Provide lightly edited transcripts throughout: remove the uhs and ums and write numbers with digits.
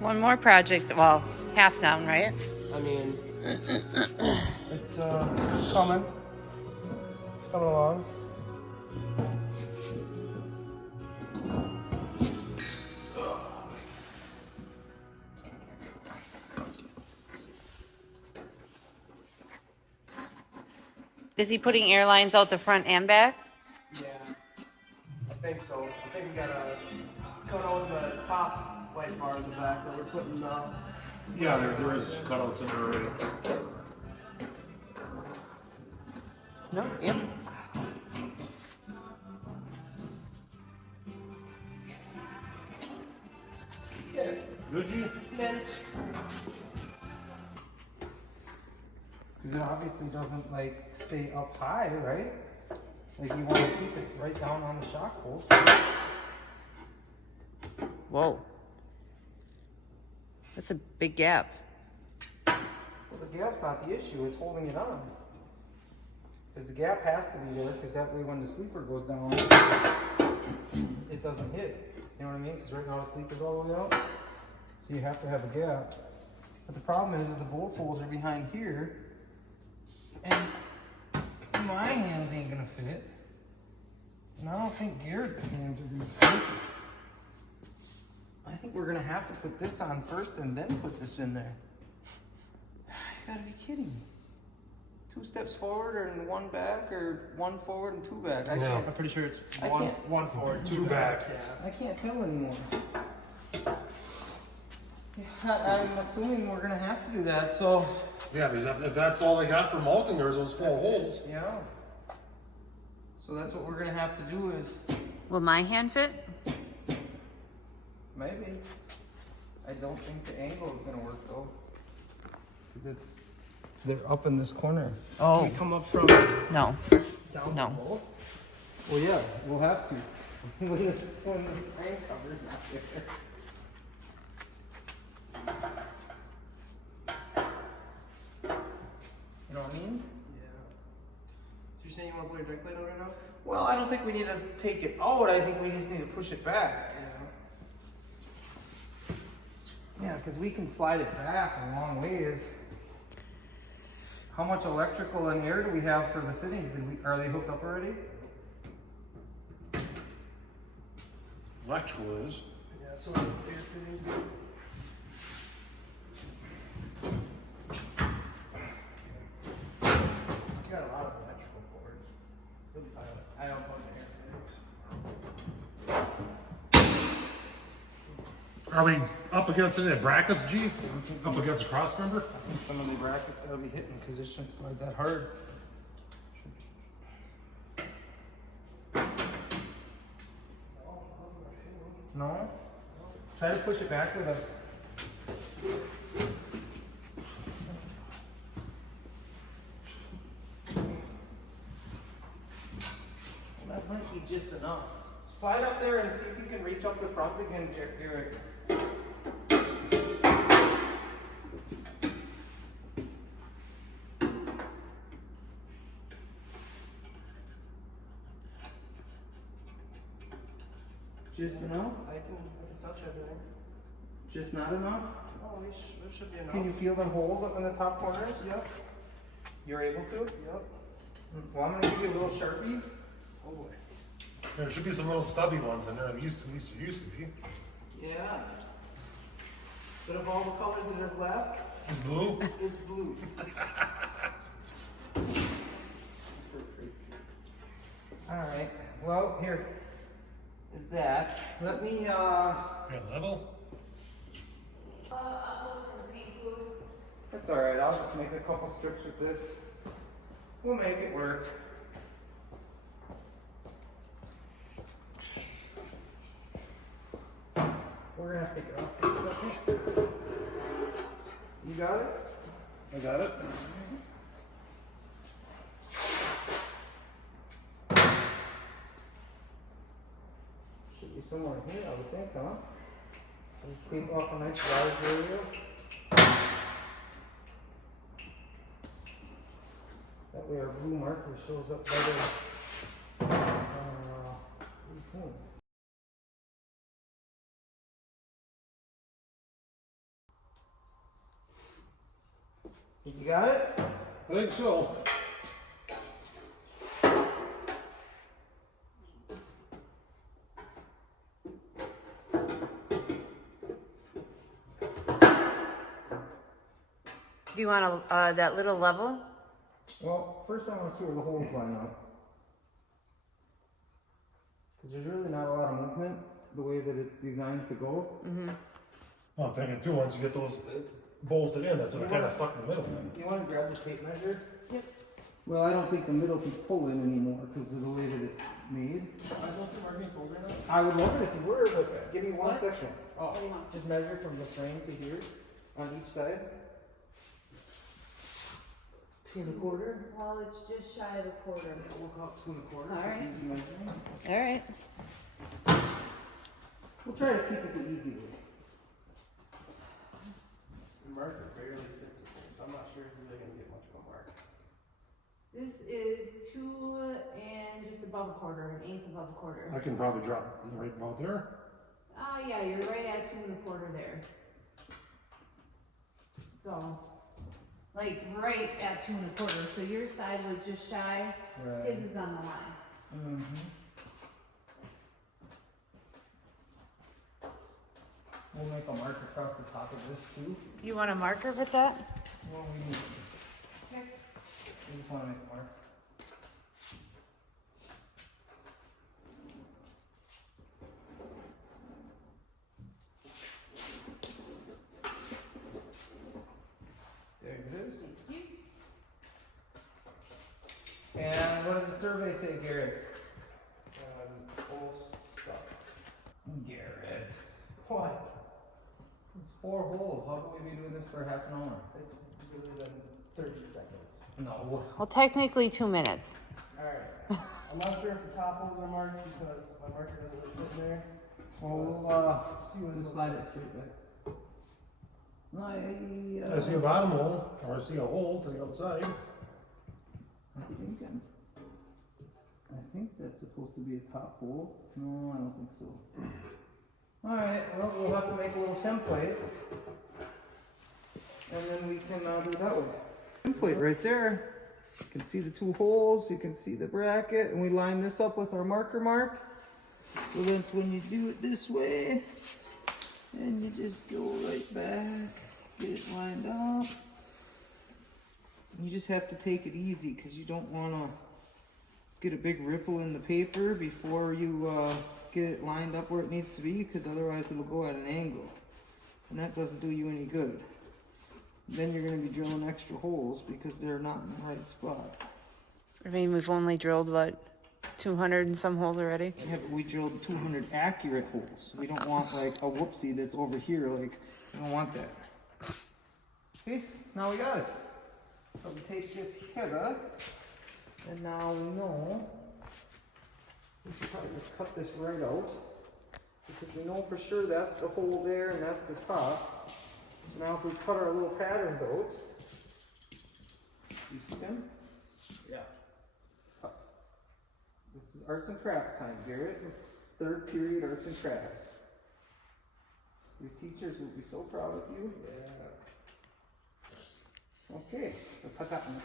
One more project. Well, half down, right? I mean, it's coming. It's coming along. Is he putting air lines out the front and back? Yeah, I think so. I think we gotta cut out the top light bar in the back that we're putting. Yeah, there is cutouts in there already. No. Yep. Okay. Good, G? Mint. Because it obviously doesn't like stay up high, right? Like you want to keep it right down on the shock post. Whoa. That's a big gap. Well, the gap's not the issue, it's holding it on. Because the gap has to be there, because that way when the sleeper goes down, it doesn't hit. You know what I mean? Because right now the sleeper's all the way out. So you have to have a gap. But the problem is the bolt holes are behind here, and my hands ain't gonna fit. And I don't think Garrett's hands are gonna fit. I think we're gonna have to put this on first and then put this in there. You gotta be kidding me. 2 steps forward and 1 back, or 1 forward and 2 back. I can't. I'm pretty sure it's I one, can't- one forward, 2 back. I can't tell anymore. I'm assuming we're gonna have to do that. So Yeah, because if that's all they got for mounting, there's those 4 holes. yeah. So that's what we're gonna have to do is Will my hand fit? maybe. I don't think the angle is gonna work though, because they're up in this corner. Oh. Can we come up from No. down No. below? Well, yeah, we'll have to. When the frame cover's not there. You know what I mean? Yeah. So you're saying you want to blow your deck plate out right now? Well, I don't think we need to take it out. I think we just need to push it back. Yeah, because we can slide it back a long ways. How much electrical and air do we have for the fittings? Are they hooked up already? Electrical is. Yeah, so air fittings. You got a lot of electrical cords. You'll be fine with it. I don't plug the air fittings. Are we up against any brackets, G? Up against a cross member? I think some of the brackets gotta be hitting because it shouldn't slide that hard. No? Try to push it back with us. That might be just enough. Slide up there and see if you can reach up the front again, Garrett. Just enough? I can touch everything. Just not enough? Oh, there should be enough. Can you feel the holes up in the top corners? Yep. You're able to? Yep. Well, I'm gonna give you a little Sharpie. Oh boy. There should be some little stubby ones in there. There used to be. Yeah. But of all the colors that is left, It's blue. it's blue. Alright, well, here is that. Let me, Yeah, level. that's alright, I'll just make a couple strips with this. We'll make it work. We're gonna have to take it off for a second. You got it? I got it. Should be somewhere here, I would think, huh? Just tape off a nice large area. That way our blue marker shows up better. You got it? I think so. Do you want that little level? Well, first I want to see where the holes line up. Because there's really not a lot of movement the way that it's designed to go. Well, I'm thinking too, once you get those bolted in, that's gonna kind of suck the middle in. You want to grab the tape measure? Yep. Well, I don't think the middle can pull in anymore because of the way that it's made. I would love it if you were, but give me 1 second. Oh, What do you want? Just measure from the frame to here on each side. 2 1/4. Well, it's just shy of a quarter. We'll call it 2 1/4. All right. Easy measuring. All right. We'll try to keep it the easy way. the marker barely fits it, so I'm not sure if they're gonna get much of a mark. This is 2 and just above a quarter, an eighth above a quarter. I can probably drop right about there. Yeah, you're right at 2 1/4 there. So, like right at 2 1/4. So your side was just shy. His is on the line. Mm-hmm. We'll make a mark across the top of this too. You want a marker with that? Well, we need. Okay. We just want to make a mark. There it is. And what does the survey say, Garrett? Full stop. Garrett. What? It's 4 holes. How can we be doing this for half an hour? It's really been 30 seconds. No. Well, technically 2 minutes. Alright. I'm not sure if the top holes are marked because my marker doesn't really fit in there. Well, we'll slide it straight back. I see a bottom hole, or I see a hole to the outside. I think that's supposed to be a top hole. No, I don't think so. Alright, well, we'll have to make a little template. And then we can do it that way. Template right there. You can see the 2 holes, you can see the bracket, and we line this up with our marker mark. So that's when you do it this way, and you just go right back, get it lined up. You just have to take it easy because you don't want to get a big ripple in the paper before you get it lined up where it needs to be, because otherwise it'll go at an angle, and that doesn't do you any good. Then you're going to be drilling extra holes because they're not in the right spot. I mean, we've only drilled, what, 200 and some holes already? Yeah, but we drilled 200 accurate holes. We don't want like a whoopsie that's over here. Like, we don't want that. See? Now we got it. So we take this here, and now we know we should probably just cut this right out, because we know for sure that's the hole there and that's the top. So now if we cut our little patterns out, you see them? Yeah. This is arts and crafts time, Garrett. 3rd period arts and crafts. Your teachers will be so proud of you. Yeah. Okay, so cut that one.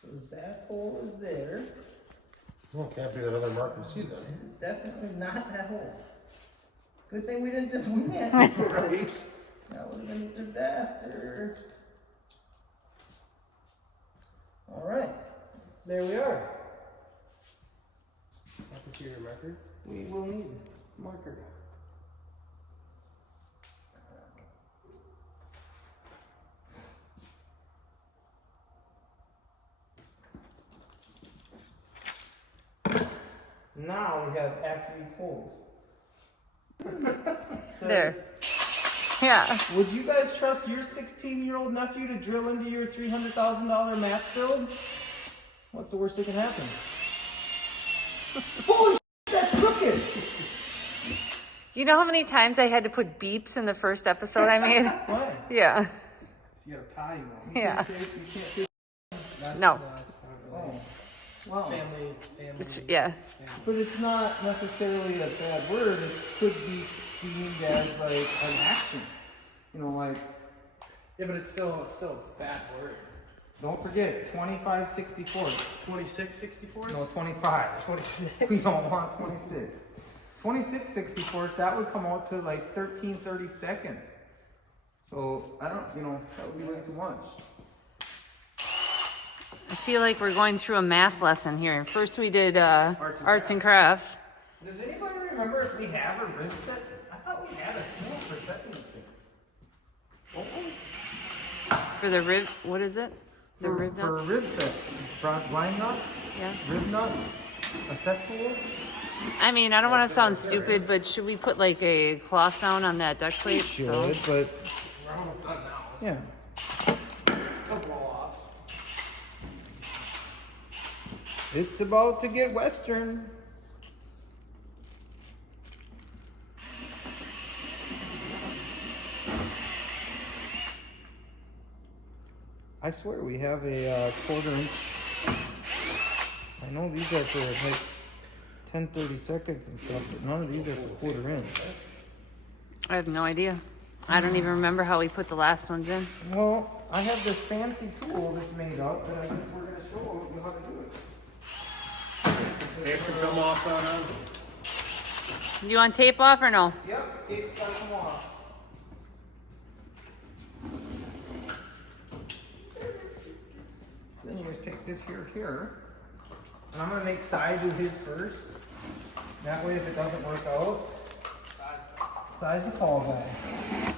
So that hole is there. Well, can't be that other mark you see then. It's definitely not that hole. Good thing we didn't just wing it. Right? That would have been a disaster. Alright, there we are. Have to see your marker. We will need a marker. Now we have accurate holes. So, There. Yeah. would you guys trust your 16-year-old nephew to drill into your $300,000 math build? What's the worst that can happen? Holy that's crooked! You know how many times I had to put beeps in the first episode I made? Why? Yeah. You got a potty one. Yeah. You can't say, That's, No. That's not oh, really wow. family. Yeah. But it's not necessarily a bad word. It could be deemed as like an action. You know, like, Yeah, but it's still a bad word. don't forget, 25/64. 26/64? No, 25. 26. We don't want 26. 26/64, that would come out to like 13:30 seconds. So, I don't, you know, that would be way too much. I feel like we're going through a math lesson here. First we did arts and crafts. Does anybody remember if we have a rib set? I thought we had a tool for setting these things. Don't we? For the rib, what is it? The rib For nuts? a rib set. Blind nuts, Yeah. rib nuts, a set tool. I mean, I don't want to sound stupid, but should we put like a cloth down on that duck plate? Should, So but We're almost done now. yeah. It'll blow off. It's about to get western. I swear we have a 1/4 inch. I know these are for like 10-30 seconds and stuff, but none of these are for 1/4 inch. I have no idea. I don't even remember how we put the last ones in. Well, I have this fancy tool that's made up, and I guess we're gonna show you how to do it. Paper come off on them. You want tape off or no? Yep, tape's gotta come off. So then you just take this here, and I'm gonna make size of his first. That way, if it doesn't work out, size the fall guy.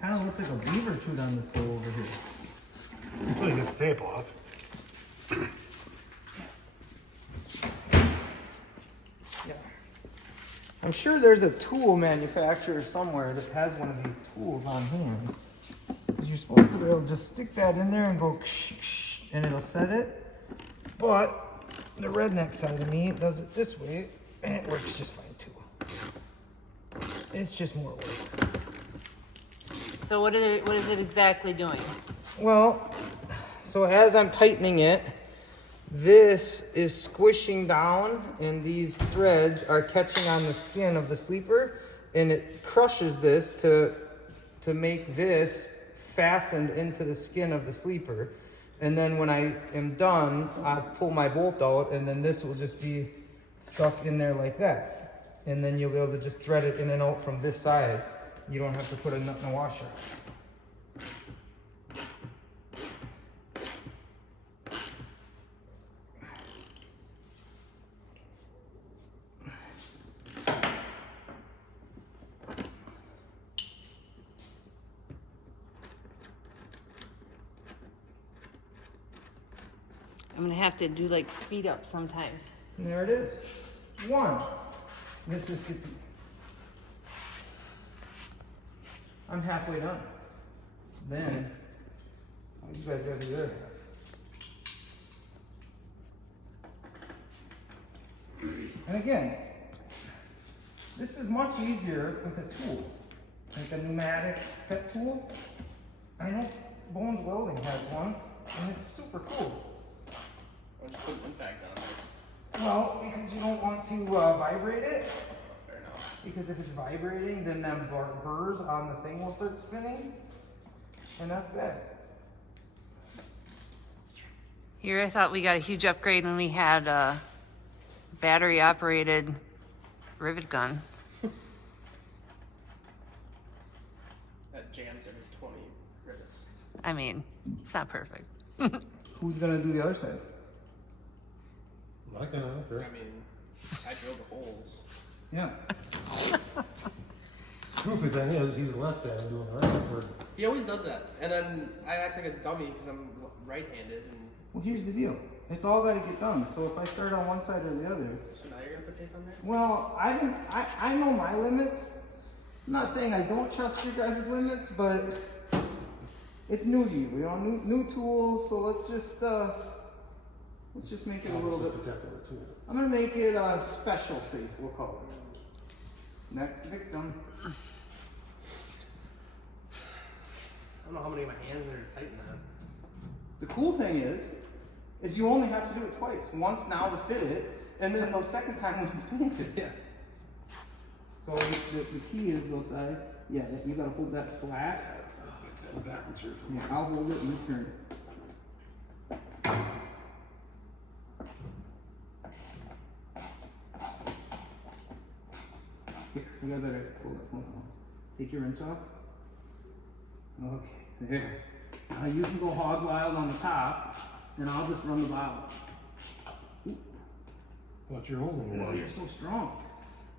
Kind of looks like a beaver chewed on this hole over here. Until you get the tape off. Yeah. I'm sure there's a tool manufacturer somewhere that has one of these tools on hand. 'Cause you're supposed to be able to just stick that in there and go and it'll set it. But the redneck side of me does it this way and it works just fine too. It's just more work. So what is it exactly doing? Well, so as I'm tightening it, this is squishing down and these threads are catching on the skin of the sleeper and it crushes this to make this fastened into the skin of the sleeper. And then when I am done, I pull my bolt out and then this will just be stuck in there like that. And then you'll be able to just thread it in and out from this side. You don't have to put a nut in a washer. I'm gonna have to do like speed up sometimes. And there it is. 1, Mississippi. I'm halfway done. Then, you guys gotta do that. And again, this is much easier with a tool, like a pneumatic set tool. I know Bones Welding has one, and it's super cool. Why'd you put impact on it? Well, because you don't want to vibrate it. Fair enough. Because if it's vibrating, then them burrs on the thing will start spinning, and that's bad. Here I thought we got a huge upgrade when we had a battery operated rivet gun. That jams every 20 rivets. I mean, it's not perfect. Who's gonna do the other side? I don't I care. mean, I drilled the holes. Yeah. Goofy thing is, he's left-handed doing the right work. He always does that. And then I act like a dummy because I'm right-handed. And Well, here's the deal. It's all got to get done. So if I start on one side or the other, so now you're going to put tape on there? well, I know my limits. I'm not saying I don't trust your guys' limits, but it's new to you. You know, new tools. So let's just make it a little bit. I'm gonna make it special safe. We'll call it. Next victim. I don't know how many of my hands are tight in that. The cool thing is you only have to do it twice. Once now to fit it, and then the second time when it's painted. Yeah. So the key is those sides. Yeah, you gotta hold that flat. Backwards here. Yeah, I'll hold it and you turn it. Here, you guys better hold it. Hold on. Take your wrench off. Okay, there. Now you can go hog wild on the top, and I'll just run the bottom. Thought you were holding Oh, it. you're so strong.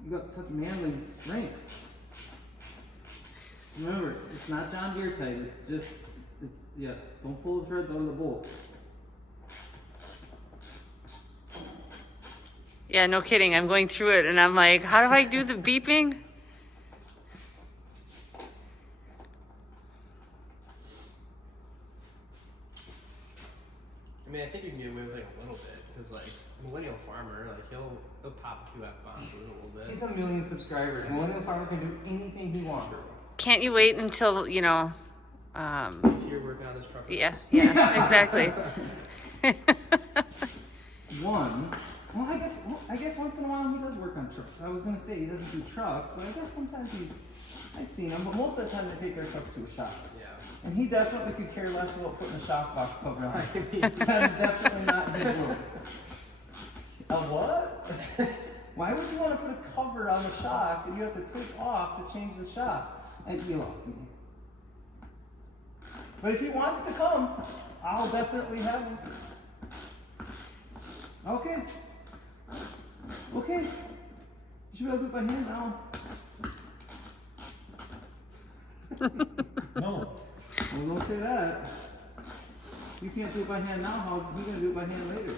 You got such manly strength. Remember, it's not John Deere type. It's just, yeah. Don't pull the threads out of the bolt. Yeah, no kidding. I'm going through it and I'm like, how do I do the beeping? I mean, I think you can get away with like a little bit, because like Millennial Farmer, like he'll pop a few F-bombs a little bit. He's a million subscribers. Millennial Farmer can do anything he wants. Can't you wait until, He's here working on his truck. yeah, exactly. Well, I guess once in a while he does work on trucks. I was gonna say he doesn't do trucks, but I guess sometimes I've seen him, but most of the time they take their trucks to a shop. Yeah. And he definitely could care less about putting a shock box cover on. That is definitely not his work. A what? Why would you want to put a cover on the shock that you have to take off to change the shock? You lost me. But if he wants to come, I'll definitely have him. Okay. Okay. You should be able to do it by hand now. No. Well, don't say that. You can't do it by hand now. How's he gonna do it by hand later?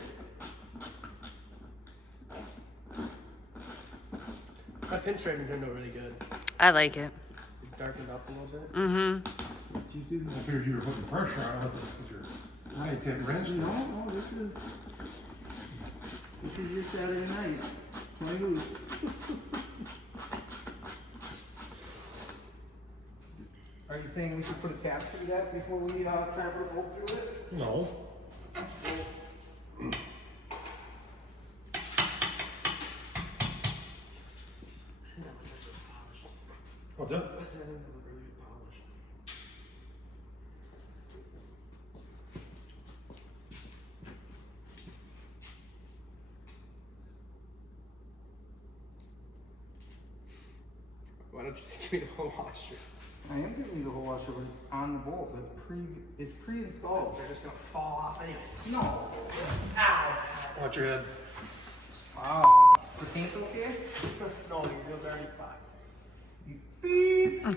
That pinstriping turned out really good. I like it. It darkened up a little bit. Mm-hmm. What you do? I figured you were putting pressure on it with your right tip wrench. No, this is your Saturday night. Play loose. Are you saying we should put a cap through that before we try to put a bolt through it? No. What's that? Why don't you just give me the whole washer? I am giving you the whole washer, but it's on the bolt. It's pre-installed. They're just gonna fall off anyway. No. Watch your head. Wow. The paint's okay? No, your wheels are already fucked. Beep. I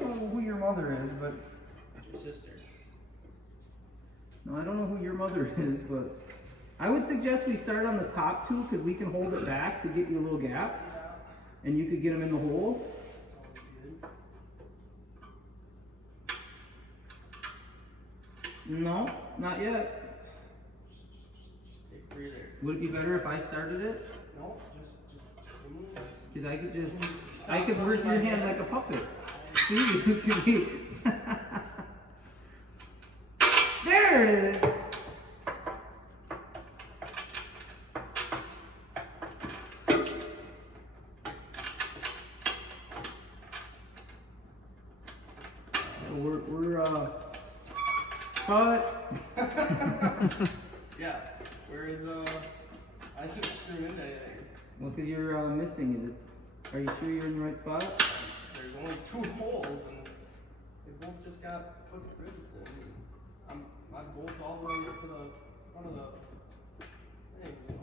don't know who your mother is, but Your sister. no, I don't know who your mother is, but I would suggest we start on the top two because we can hold it back to get you a little gap, and you could get them in the hole. No, not yet. Take a breather. Would it be better if I started it? No, just smooth. Because I could work your hand like a puppet. See, you could be. There it is. We're cut. Yeah. Where is I didn't screw into anything. Well, because you're missing it. Are you sure you're in the right spot? There's only 2 holes and they both just got put rivets in. My bolt's all the way up to the front of the thing, so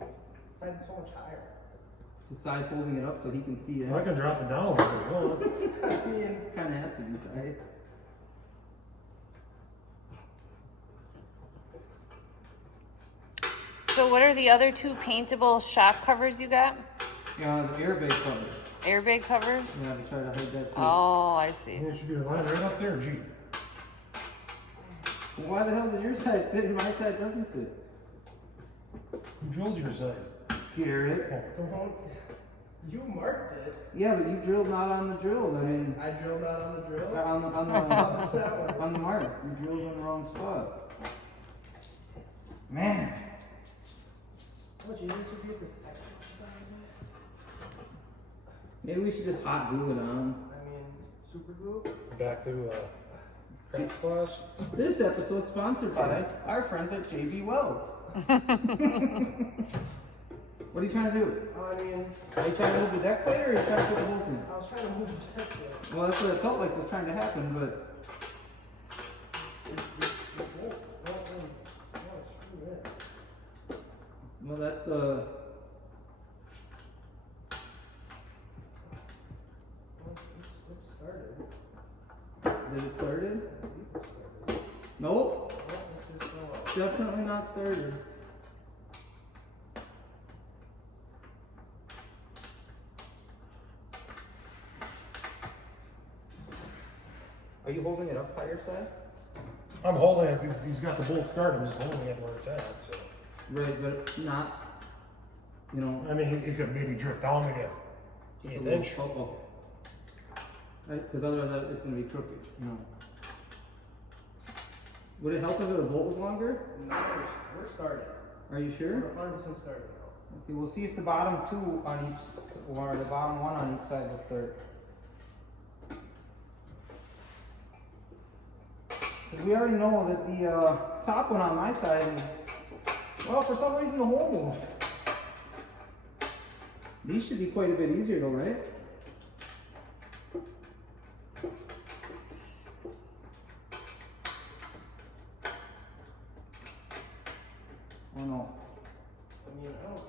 I'm so much higher. The size holding it up so he can see it. I can drop it down a little bit. Hold on. I mean, kind of has to be size. So what are the other 2 paintable shock covers you got? Yeah, the airbag cover. Airbag covers? Yeah, we try to hide that too. Oh, I see. There should be a line right up there, gee. Well, why the hell does your side fit and my side doesn't fit? Who drilled your side? Garrett. You marked it. Yeah, but you drilled not on the drill. I mean, I drilled out on the drill. on the mark. You drilled in the wrong spot. Man, How much easier this would be if this extra stuff Maybe we should just hot glue it on. I mean, super glue? Back to craft class. This episode sponsored by our friends at JB Weld. What are you trying to do? I mean, Are you trying to move the deck plate or are you trying to put the bolt in? I was trying to move the deck there. Well, that's what it felt like was trying to happen, but well, that's the. It's started. Did it started? I believe it started. Nope, Well, let's just go out. definitely not started. Are you holding it up by your side? I'm holding it. He's got the bolt started. I'm just holding it where it's at. So Right, but not. You know. I mean, it could maybe drift down again. Eighth inch. Oh, okay. Right, because otherwise it's gonna be crooked. No. Would it help if the bolt was longer? No, we're started. Are you We're sure? 100% started now. Okay, we'll see if the bottom two on each, or the bottom one on each side will start. Because we already know that the top one on my side is, well, for some reason the hole moved. These should be quite a bit easier though, right? Oh no. I mean, I don't